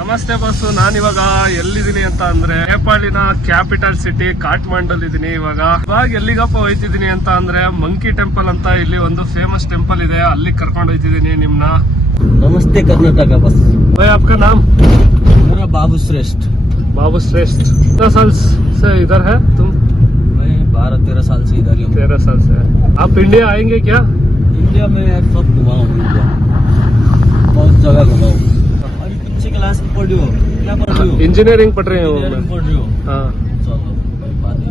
ನಮಸ್ತೆ ಬಸ್ಸು. ನಾನಿವಾಗ ಎಲ್ಲಿದ್ದೀನಿ ಅಂತ ಅಂದ್ರೆ ನೇಪಾಳಿನ ಕ್ಯಾಪಿಟಲ್ ಸಿಟಿ ಕಾಠ್ಮಂಡಲ್ ಇದೀನಿ. ಇವಾಗ ಎಲ್ಲಿಗಪ್ಪ ಹೋಯ್ತಿದ್ದೀನಿ ಅಂತ ಅಂದ್ರೆ ಮಂಕಿ ಟೆಂಪಲ್ ಅಂತ ಇಲ್ಲಿ ಒಂದು ಫೇಮಸ್ ಟೆಂಪಲ್ ಇದೆ, ಅಲ್ಲಿ ಕರ್ಕೊಂಡು ಹೋಯ್ತಿದ್ದೀನಿ ನಿಮ್ನ. नमस्ते कर्नाटका बस। भाई आपका नाम? मेरा बाबू श्रेष्ठ। बाबू श्रेष्ठ। कितना साल से इधर है तुम? मैं 12-13 साल से इधर ही हूँ। 13 साल से। आप इंडिया आएंगे क्या? इंडिया में सब घुमा हूँ, इंडिया बहुत जगह घुमा हूँ। अभी कौन सी क्लास में पढ़ रही हो? क्या पढ़ रही हो? इंजीनियरिंग पढ़ रहे हो? इंजीनियरिंग पढ़ रही हो? हाँ। चलो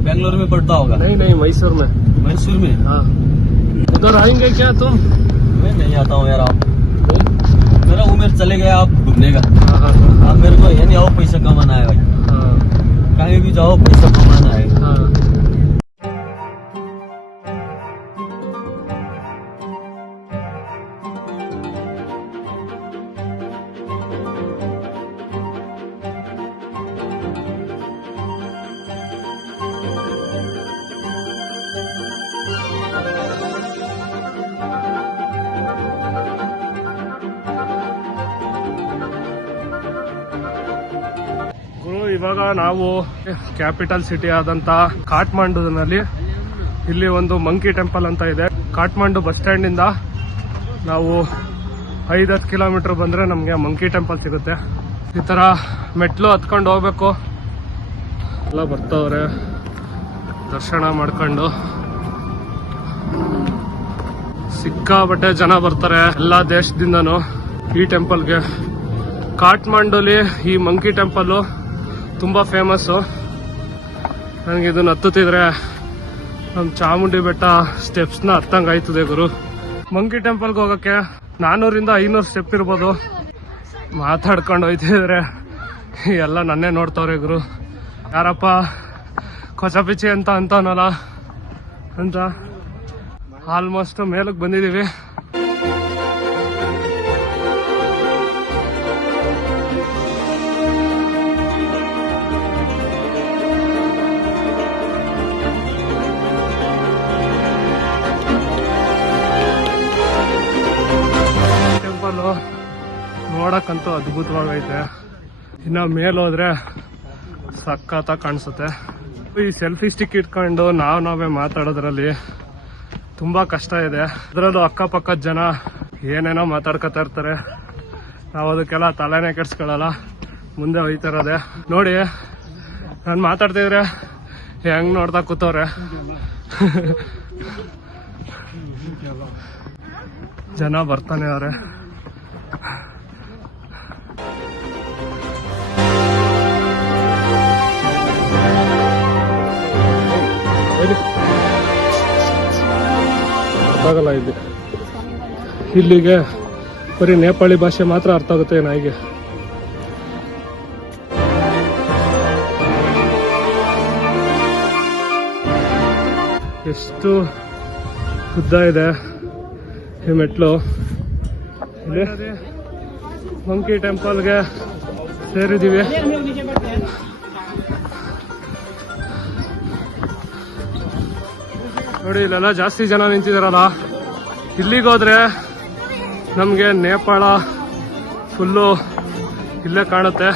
बेंगलोर में पढ़ता होगा? नहीं मैसूर में। मैसूर में? हाँ। उधर आएंगे क्या तुम? मैं नहीं आता हूँ यार, आप मेरा उम्र चले गया आप घूमने का। हाँ। आप मेरे को यानी आओ पैसा कमाना है भाई। हाँ। कहीं भी जाओ पैसा कमाना है। हाँ। ಇವಾಗ ನಾವು ಕ್ಯಾಪಿಟಲ್ ಸಿಟಿ ಆದಂತ ಕಾಠ್ಮಂಡುನಲ್ಲಿ ಇಲ್ಲಿ ಒಂದು ಮಂಕಿ ಟೆಂಪಲ್ ಅಂತ ಇದೆ. ಕಾಠ್ಮಂಡು ಬಸ್ ಸ್ಟ್ಯಾಂಡ್ ಇಂದ ನಾವು 5-10 ಕಿಲೋಮೀಟರ್ ಬಂದ್ರೆ ನಮ್ಗೆ ಮಂಕಿ ಟೆಂಪಲ್ ಸಿಗುತ್ತೆ. ಈ ತರ ಮೆಟ್ಲು ಹತ್ಕೊಂಡು ಹೋಗ್ಬೇಕು. ಎಲ್ಲ ಬರ್ತಾವ್ರೆ ದರ್ಶನ ಮಾಡ್ಕೊಂಡು. ಸಿಕ್ಕಾಬಟ್ಟೆ ಜನ ಬರ್ತಾರೆ ಎಲ್ಲಾ ದೇಶದಿಂದನೂ ಈ ಟೆಂಪಲ್ಗೆ. ಕಾಠ್ಮಂಡುಲಿ ಈ ಮಂಕಿ ಟೆಂಪಲ್ ತುಂಬಾ ಫೇಮಸ್ಸು. ನನಗೆ ಇದನ್ನ ಹತ್ತುತ್ತಿದ್ರೆ ನಮ್ಮ ಚಾಮುಂಡಿ ಬೆಟ್ಟ ಸ್ಟೆಪ್ಸ್ನ ಹತ್ತಂಗೆ ಆಯ್ತದೆ ಗುರು. ಮಂಕಿ ಟೆಂಪಲ್ಗೆ ಹೋಗೋಕ್ಕೆ 400-500 ಸ್ಟೆಪ್ ಇರ್ಬೋದು. ಮಾತಾಡ್ಕೊಂಡು ಹೋಯ್ತಿದ್ರೆ ಎಲ್ಲ ನನ್ನೇ ನೋಡ್ತಾವ್ರೆ ಗುರು. ಯಾರಪ್ಪ ಕೊಚಪಿಚಿ ಅಂತ ಅಂತವನಲ್ಲ ಅಂತ. ಆಲ್ಮೋಸ್ಟ್ ಮೇಲಕ್ಕೆ ಬಂದಿದ್ದೀವಿ. ನೋಡಕ್ಕಂತೂ ಅದ್ಭುತವಾಗೈತೆ. ಇನ್ನ ಮೇಲೋದ್ರೆ ಸಖತ್ತಾಗಿ ಕಾಣಿಸುತ್ತೆ. ಈ ಸೆಲ್ಫಿ ಸ್ಟಿಕ್ ಇಟ್ಕೊಂಡು ನಾವೇ ಮಾತಾಡೋದ್ರಲ್ಲಿ ತುಂಬಾ ಕಷ್ಟ ಇದೆ. ಅದರಲ್ಲೂ ಅಕ್ಕಪಕ್ಕದ ಜನ ಏನೇನೋ ಮಾತಾಡ್ಕೊತಾ ಇರ್ತಾರೆ. ನಾವು ಅದಕ್ಕೆಲ್ಲ ತಲೆನೇ ಕೆಡ್ಸ್ಕೊಳ್ಳಲ್ಲ, ಮುಂದೆ ಹೋಯ್ತಿರೋದೆ. ನೋಡಿ ನಾನು ಮಾತಾಡ್ತಿದ್ರೆ ಹೆಂಗ್ ನೋಡ್ತಾ ಕೂತವ್ರೆ. ಜನ ಬರ್ತಾನೆ ಅವ್ರೆ. ಗೊತ್ತಾಗಲ್ಲ ಇಲ್ಲಿ. ಇಲ್ಲಿಗೆ ಬರೀ ನೇಪಾಳಿ ಭಾಷೆ ಮಾತ್ರ ಅರ್ಥ ಆಗುತ್ತೆ ನಾಯಿಗೆ. ಎಷ್ಟು ಉದ್ದ ಇದೆ ಈ ಮೆಟ್ಲು. ಇಲ್ಲಿ ಮಂಕಿ ಟೆಂಪಲ್ಗೆ ಸೇರಿದೀವಿ. ನೋಡಿ ಇಲ್ಲೆಲ್ಲ ಜಾಸ್ತಿ ಜನ ನಿಂತಿದಾರಲ್ಲ. ಇಲ್ಲಿಗೋದ್ರೆ ನಮ್ಗೆ ನೇಪಾಳ ಫುಲ್ಲು ಇಲ್ಲೇ ಕಾಣುತ್ತೆ.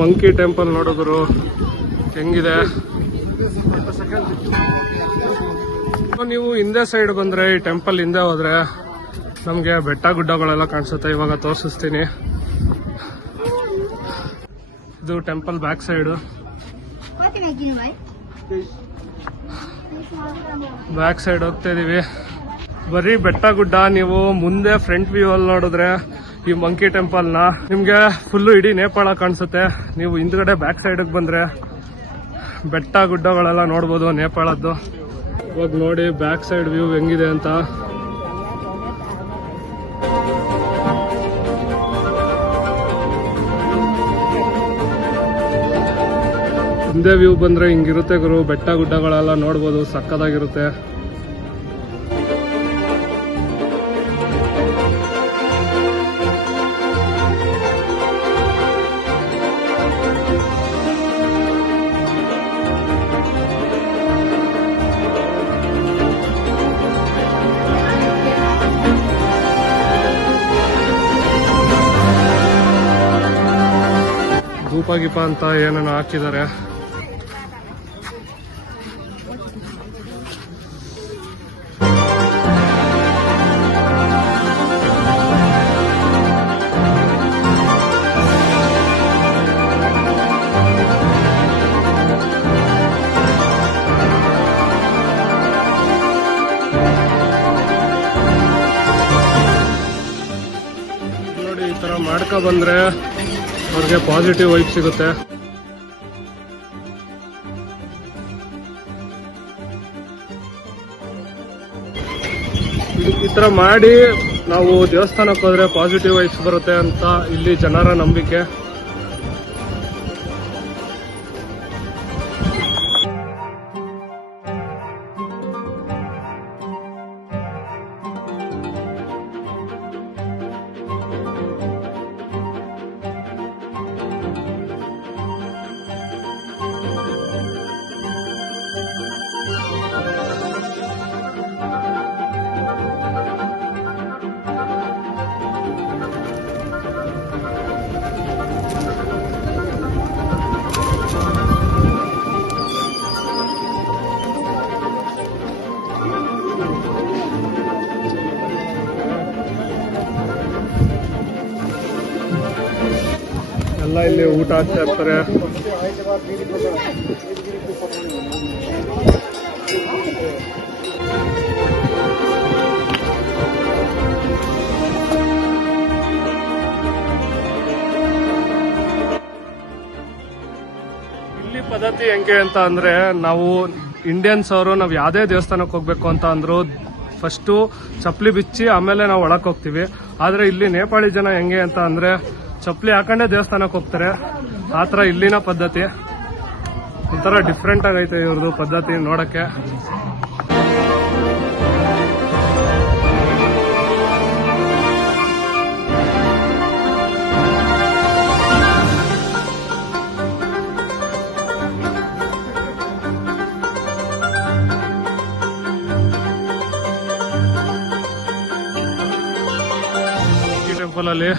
ಮಂಕಿ ಟೆಂಪಲ್ ನೋಡಿದ್ರು ಹೆಂಗಿದೆ. ನೀವು ಹಿಂದೆ ಸೈಡ್ ಬಂದ್ರೆ ಈ ಟೆಂಪಲ್ ಹಿಂದೆ ಹೋದ್ರೆ ನಮ್ಗೆ ಬೆಟ್ಟ ಗುಡ್ಡಗಳೆಲ್ಲ ಕಾಣಿಸುತ್ತೆ. ಇವಾಗ ತೋರಿಸ್ತೀನಿ. ಇದು temple back side. Back side ಹೋಗ್ತಾ ಇದೀವಿ. ಬರೀ ಬೆಟ್ಟ ಗುಡ್ಡ. ನೀವು ಮುಂದೆ ಫ್ರಂಟ್ ವ್ಯೂ ಅಲ್ಲಿ ನೋಡಿದ್ರೆ ಈ ಮಂಕಿ ಟೆಂಪಲ್ ನ ನಿಮ್ಗೆ ಫುಲ್ಲು ಇಡೀ ನೇಪಾಳ ಕಾಣಿಸುತ್ತೆ. ನೀವು ಹಿಂದ್ಗಡೆ ಬ್ಯಾಕ್ ಸೈಡ್ ಬಂದ್ರೆ ಬೆಟ್ಟ ಗುಡ್ಡಗಳೆಲ್ಲ ನೋಡ್ಬೋದು ನೇಪಾಳದ್ದು. ಇವಾಗ ನೋಡಿ ಬ್ಯಾಕ್ ಸೈಡ್ ವ್ಯೂ ಹೆಂಗಿದೆ ಅಂತ. ಹಿಂದೆ ವ್ಯೂ ಬಂದ್ರೆ ಹಿಂಗಿರುತ್ತೆ ಗುರು, ಬೆಟ್ಟ ಗುಡ್ಡಗಳೆಲ್ಲ ನೋಡ್ಬೋದು, ಸಕ್ಕದಾಗಿರುತ್ತೆ. ಧೂಪ ಗೀಪ ಅಂತ ಏನೇನೋ ಹಾಕಿದ್ದಾರೆ. ನೋಡಿ, ಈ ತರ ಮಾಡ್ಕೊ ಬಂದ್ರೆ ಅವ್ರಿಗೆ ಪಾಸಿಟಿವ್ ವೈಬ್ ಸಿಗುತ್ತೆ. ಈ ತರ ಮಾಡಿ ನಾವು ದೇವಸ್ಥಾನಕ್ಕೆ ಹೋದ್ರೆ ಪಾಸಿಟಿವ್ ವೈಬ್ಸ್ ಬರುತ್ತೆ ಅಂತ ಇಲ್ಲಿ ಜನರ ನಂಬಿಕೆ. ಎಲ್ಲ ಇಲ್ಲಿ ಊಟ ಹಾಕ್ತಾ ಇರ್ತಾರೆ. ಇಲ್ಲಿ ಪದ್ಧತಿ ಹೆಂಗೆ ಅಂತ ಅಂದ್ರೆ, ನಾವು ಇಂಡಿಯನ್ಸ್ ಅವರು ನಾವು ಯಾವ್ದೇ ದೇವಸ್ಥಾನಕ್ಕೆ ಹೋಗ್ಬೇಕು ಅಂತ ಅಂದ್ರು ಫಸ್ಟು ಚಪ್ಪಲಿ ಬಿಚ್ಚಿ ಆಮೇಲೆ ನಾವು ಒಳಕ್ ಹೋಗ್ತೀವಿ. ಆದ್ರೆ ಇಲ್ಲಿ ನೇಪಾಳಿ ಜನ ಹೆಂಗೆ ಅಂತ ಅಂದ್ರೆ ಚಪ್ಪಲಿ ಹಾಕೊಂಡೇ ದೇವಸ್ಥಾನಕ್ಕೆ ಹೋಗ್ತಾರೆ. ಆತರ ಇಲ್ಲಿನ ಪದ್ಧತಿ ಒಂಥರ ಡಿಫ್ರೆಂಟ್ ಆಗೈತೆ ಇವ್ರದ್ದು ಪದ್ಧತಿ ನೋಡಕ್ಕೆ. ಟೆಂಪಲ್ ಅಲ್ಲಿ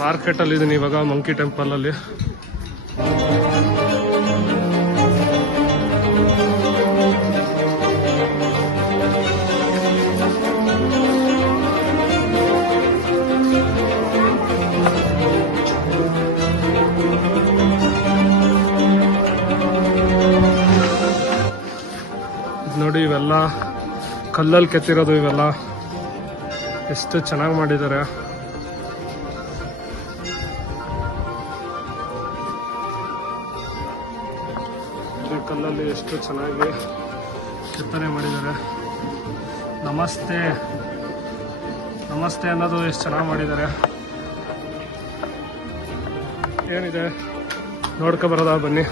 ಮಾರ್ಕೆಟ್ ಅಲ್ಲಿ ಇದೀನಿ ಇವಾಗ, ಮಂಕಿ ಟೆಂಪಲ್ ಅಲ್ಲಿ. ನೋಡಿ, ಇವೆಲ್ಲ ಕಲ್ಲಲ್ಲಿ ಕೆತ್ತಿರೋದು, ಇವೆಲ್ಲ ಎಷ್ಟು ಚೆನ್ನಾಗಿ ಮಾಡಿದ್ದಾರೆ. ಕಲ್ಲಲ್ಲಿ ಎಷ್ಟು ಚೆನ್ನಾಗಿ ಕೆತ್ತನೆ ಮಾಡಿದ್ದಾರೆ. ನಮಸ್ತೆ ನಮಸ್ತೆ ಅನ್ನೋದು ಎಷ್ಟು ಚೆನ್ನಾಗಿ ಮಾಡಿದ್ದಾರೆ. ಏನಿದೆ ನೋಡ್ಕೊ ಬರೋದಾ, ಬನ್ನಿ.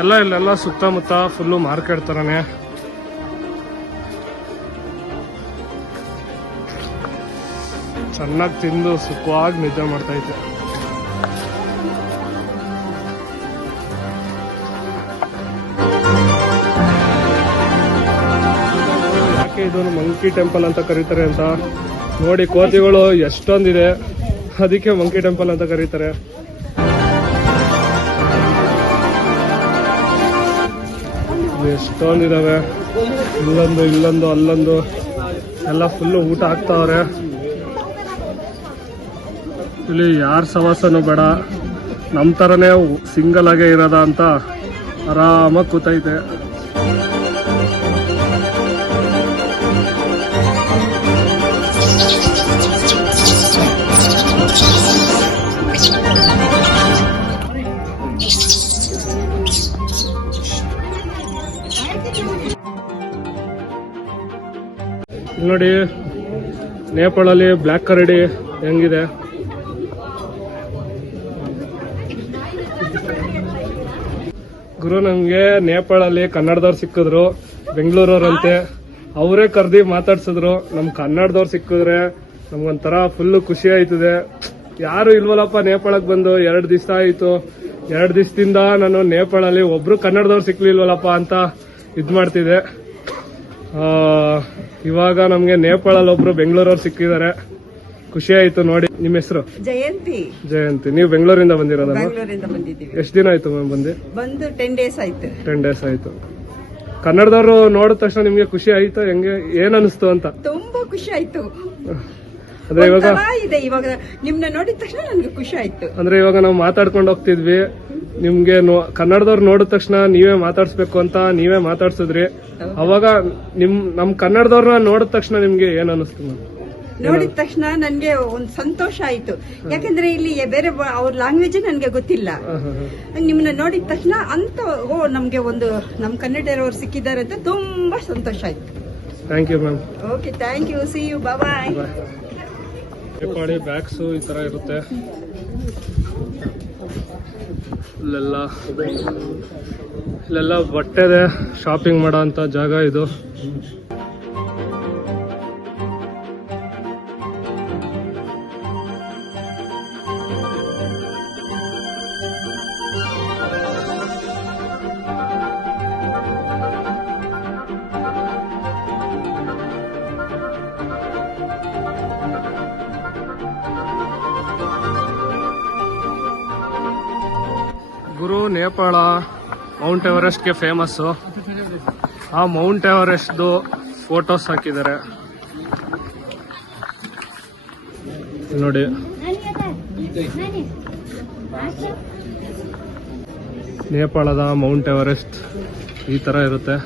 ಇಲ್ಲೆಲ್ಲ ಸುತ್ತಮುತ್ತ ಫುಲ್ಲು ಮಾರ್ಕೆಟ್ ತರನೇ. ಚೆನ್ನಾಗಿ ತಿಂದು ಸುಖವಾಗಿ ನಿದ್ದೆ ಮಾಡ್ತಾ ಇದ್ದೆ. ಯಾಕೆ ಇದೊಂದು ಮಂಕಿ ಟೆಂಪಲ್ ಅಂತ ಕರೀತಾರೆ ಅಂತ ನೋಡಿ, ಕೋತಿಗಳು ಎಷ್ಟೊಂದಿದೆ, ಅದಕ್ಕೆ ಮಂಕಿ ಟೆಂಪಲ್ ಅಂತ ಕರೀತಾರೆ. ಎಷ್ಟೊಂದಿದಾವೆ, ಇಲ್ಲೊಂದು ಅಲ್ಲೊಂದು, ಎಲ್ಲ ಫುಲ್ಲು ಊಟ ಹಾಕ್ತಾವ್ರೆ. ಇಲ್ಲಿ ಯಾರ ಸವಾಸನೂ ಬೇಡ, ನಮ್ಮ ಥರನೇ ಸಿಂಗಲ್ ಆಗೇ ಇರೋದ ಅಂತ ಆರಾಮಾಗಿ ಕೂತೈತೆ. ನೋಡಿ, ನೇಪಾಳಲ್ಲಿ ಬ್ಲ್ಯಾಕ್ ಕರಡಿ ಹೆಂಗಿದೆ. ಗುರು ನಮ್ಗೆ ನೇಪಾಳಲ್ಲಿ ಕನ್ನಡದವ್ರು ಸಿಕ್ಕಿದ್ರು, ಬೆಂಗಳೂರವ್ರಂತೆ. ಅವರೇ ಕರ್ದಿ ಮಾತಾಡ್ಸಿದ್ರು. ನಮ್ ಕನ್ನಡದವ್ರು ಸಿಕ್ಕಿದ್ರೆ ನಮ್ಗೊಂಥರ ಫುಲ್ ಖುಷಿ ಆಯ್ತದೆ. ಯಾರು ಇಲ್ವಲ್ಲಪ್ಪ ನೇಪಾಳಕ್ ಬಂದು 2 ದಿವಸ ಆಯ್ತು. 2 ದಿವಸದಿಂದ ನಾನು ನೇಪಾಳಲ್ಲಿ ಒಬ್ರು ಕನ್ನಡದವ್ರು ಸಿಕ್ಲಿಲ್ವಲ್ಲಪ್ಪ ಅಂತ ಇದ್ ಮಾಡ್ತಿದ್ದೆ. ಇವಾಗ ನಮ್ಗೆ ನೇಪಾಳಲ್ಲಿ ಒಬ್ರು ಬೆಂಗಳೂರವ್ರು ಸಿಕ್ಕಿದ್ದಾರೆ. ಖುಷಿ ಆಯ್ತು ನೋಡಿ. ನಿಮ್ಮ ಹೆಸರು? ಜಯಂತಿ. ಜಯಂತಿ. ನೀವು ಬೆಂಗಳೂರಿಂದ ಬಂದಿರೋದಲ್ಲ? ಬೆಂಗಳೂರಿಂದ ಬಂದಿದ್ದೀವಿ. ಎಷ್ಟು ದಿನ ಆಯ್ತು ಮ್ಯಾಮ್ ಬಂದು? 10 ಡೇಸ್ ಆಯ್ತು. 10 ಡೇಸ್ ಆಯ್ತು. ಕನ್ನಡದವ್ರು ನೋಡಿದ ತಕ್ಷಣ ನಿಮ್ಗೆ ಖುಷಿ ಆಯ್ತು? ಹೆಂಗೆ, ಏನ್ ಅನಿಸ್ತು ಅಂತ? ತುಂಬಾ ಖುಷಿ ಆಯ್ತು. ಅಂದ್ರೆ ಇವಾಗ ಇದೆ, ಇವಾಗ ನಿಮ್ನ ನೋಡಿದ ತಕ್ಷಣ ನನ್ಗೆ ಖುಷಿ ಆಯ್ತು. ಅಂದ್ರೆ ಇವಾಗ ನಾವು ಮಾತಾಡ್ಕೊಂಡು ಹೋಗ್ತಿದ್ವಿ, ನಿಮ್ಗೆ ಕನ್ನಡದವ್ರು ನೋಡಿದ ತಕ್ಷಣ ನೀವೇ ಮಾತಾಡ್ಸ್ಬೇಕು ಅಂತ ನೀವೇ ಮಾತಾಡ್ಸಿದ್ರಿ. ಅವಾಗ ನಮ್ ಕನ್ನಡದವ್ರನ್ನ ನೋಡಿದ ತಕ್ಷಣ ನಿಮ್ಗೆ ಏನ್ ಅನಿಸ್ತು ಮ್ಯಾಮ್? ನೋಡಿದ ತಕ್ಷಣ ನನ್ಗೆ ಒಂದ್ ಸಂತೋಷ ಆಯ್ತು. ಯಾಕಂದ್ರೆ ಇಲ್ಲಿ ಬೇರೆ ಅವ್ರ ಲ್ಯಾಂಗ್ವೇಜ್ ನನ್ಗೆ ಗೊತ್ತಿಲ್ಲ. ನಿಮ್ನ ನೋಡಿದ ತಕ್ಷಣ ಅಂತ ನಮ್ಗೆ ಒಂದು ನಮ್ ಕನ್ನಡದವರು ಸಿಕ್ಕಿದ್ದಾರೆ ಅಂತ ತುಂಬಾ ಸಂತೋಷ ಆಯ್ತು. Thank you ma'am. Okay, thank you. See you. Bye. Nepali bags ಈ ತರ ಇರುತ್ತೆ. ಇಲ್ಲೆಲ್ಲ ಬಟ್ಟೆದೆ ಶಾಪಿಂಗ್ ಮಾಡೋ ಅಂತ ಜಾಗ ಇದು. ಗುರು ನೇಪಾಳ ಮೌಂಟ್ ಎವರೆಸ್ಟ್ಗೆ ಫೇಮಸ್ಸು. ಆ ಮೌಂಟ್ ಎವರೆಸ್ಟ್ದು ಫೋಟೋಸ್ ಹಾಕಿದ್ದಾರೆ ನೋಡಿ. ನೇಪಾಳದ ಮೌಂಟ್ ಎವರೆಸ್ಟ್ ಈ ತರ ಇರುತ್ತೆ.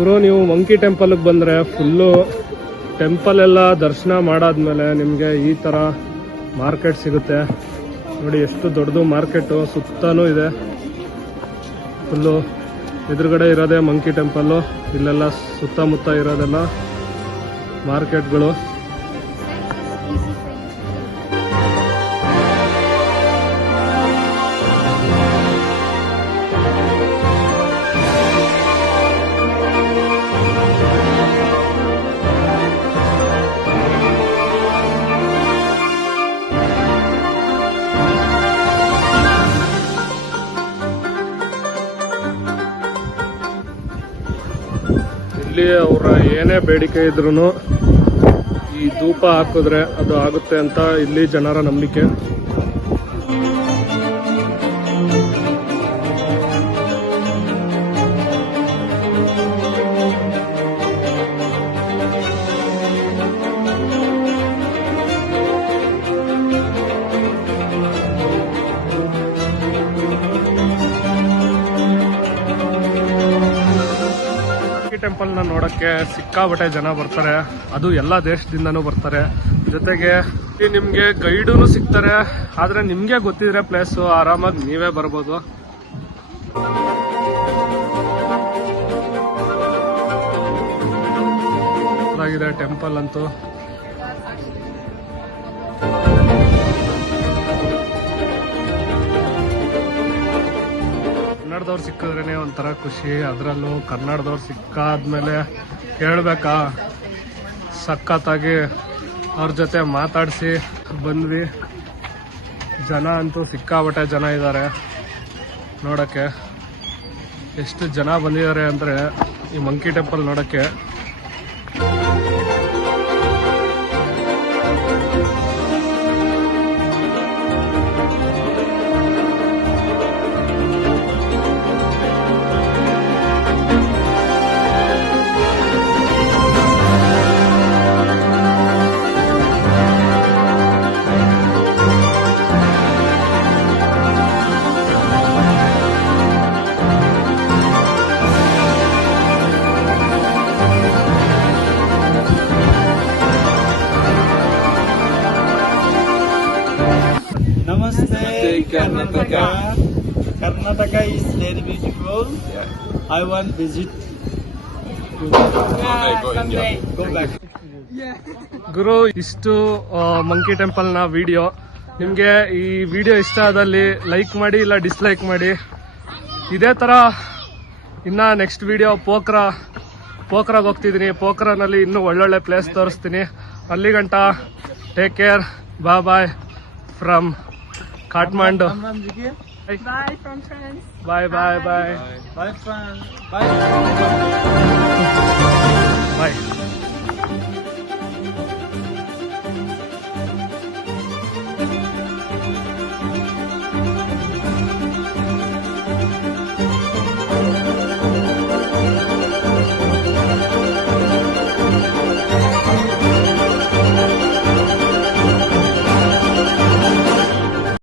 ಗುರು ನೀವು ಮಂಕಿ ಟೆಂಪಲ್ಗೆ ಬಂದರೆ ಫುಲ್ಲು ಟೆಂಪಲ್ ಎಲ್ಲ ದರ್ಶನ ಮಾಡಾದ್ಮೇಲೆ ನಿಮಗೆ ಈ ಥರ ಮಾರ್ಕೆಟ್ ಸಿಗುತ್ತೆ ನೋಡಿ. ಎಷ್ಟು ದೊಡ್ಡದು ಮಾರ್ಕೆಟು, ಸುತ್ತನೂ ಇದೆ. ಫುಲ್ಲು ಎದುರುಗಡೆ ಇರೋದೇ ಮಂಕಿ ಟೆಂಪಲ್ಲು. ಇಲ್ಲೆಲ್ಲ ಸುತ್ತಮುತ್ತ ಇರೋದೆಲ್ಲ ಮಾರ್ಕೆಟ್ಗಳು. ಇಲ್ಲಿ ಅವರ ಏನೇ ಬೇಡಿಕೆ ಇದ್ರೂ ಈ ಧೂಪ ಹಾಕಿದ್ರೆ ಅದು ಆಗುತ್ತೆ ಅಂತ ಇಲ್ಲಿ ಜನರ ನಂಬಿಕೆ. ಟೆಂಪಲ್ ನ ನೋಡಕ್ಕೆ ಸಿಕ್ಕಾಬಟ್ಟೆ ಜನ ಬರ್ತಾರೆ. ಅದು ಎಲ್ಲಾ ದೇಶದಿಂದನೂ ಬರ್ತಾರೆ. ಜೊತೆಗೆ ನಿಮ್ಗೆ ಗೈಡೂನು ಸಿಗ್ತಾರೆ. ಆದ್ರೆ ನಿಮ್ಗೆ ಗೊತ್ತಿದ್ರೆ ಪ್ಲೇಸ್ ಆರಾಮಾಗಿ ನೀವೇ ಬರ್ಬೋದು. ಚೆನ್ನಾಗಿದೆ ಟೆಂಪಲ್ ಅಂತೂ. ಕನ್ನಡದವ್ರು ಸಿಕ್ಕಿದ್ರೇನೆ ಒಂಥರ ಖುಷಿ. ಅದರಲ್ಲೂ ಕನ್ನಡದವ್ರು ಸಿಕ್ಕಾದ್ಮೇಲೆ ಹೇಳ್ಬೇಕಾ, ಸಖತ್ತಾಗಿ ಅವ್ರ ಜೊತೆ ಮಾತಾಡಿಸಿ ಬಂದ್ವಿ. ಜನ ಅಂತೂ ಸಿಕ್ಕಾಬಟ್ಟೆ ಜನ ಇದ್ದಾರೆ ನೋಡೋಕ್ಕೆ. ಎಷ್ಟು ಜನ ಬಂದಿದ್ದಾರೆ ಅಂದರೆ ಈ ಮಂಕಿ ಟೆಂಪಲ್ ನೋಡೋಕ್ಕೆ. Karnataka is very beautiful. I want visit. Go back. ಗುರು, ಇಷ್ಟು ಮಂಕಿ ಟೆಂಪಲ್ನ ವಿಡಿಯೋ. ನಿಮಗೆ ಈ ವಿಡಿಯೋ ಇಷ್ಟ ಆದಲ್ಲಿ ಲೈಕ್ ಮಾಡಿ, ಇಲ್ಲ ಡಿಸ್ಲೈಕ್ ಮಾಡಿ. ಇದೇ ಥರ ಇನ್ನು ನೆಕ್ಸ್ಟ್ ವಿಡಿಯೋ ಪೋಖ್ರಾಗೆ ಹೋಗ್ತಿದ್ದೀನಿ. ಪೋಖ್ರಾನಲ್ಲಿ ಇನ್ನೂ ಒಳ್ಳೊಳ್ಳೆ ಪ್ಲೇಸ್ ತೋರಿಸ್ತೀನಿ. ಅಲ್ಲಿಗಂಟ take care, bye from Kathmandu. Bye from France. Bye Bye, friends. Bye. Bye.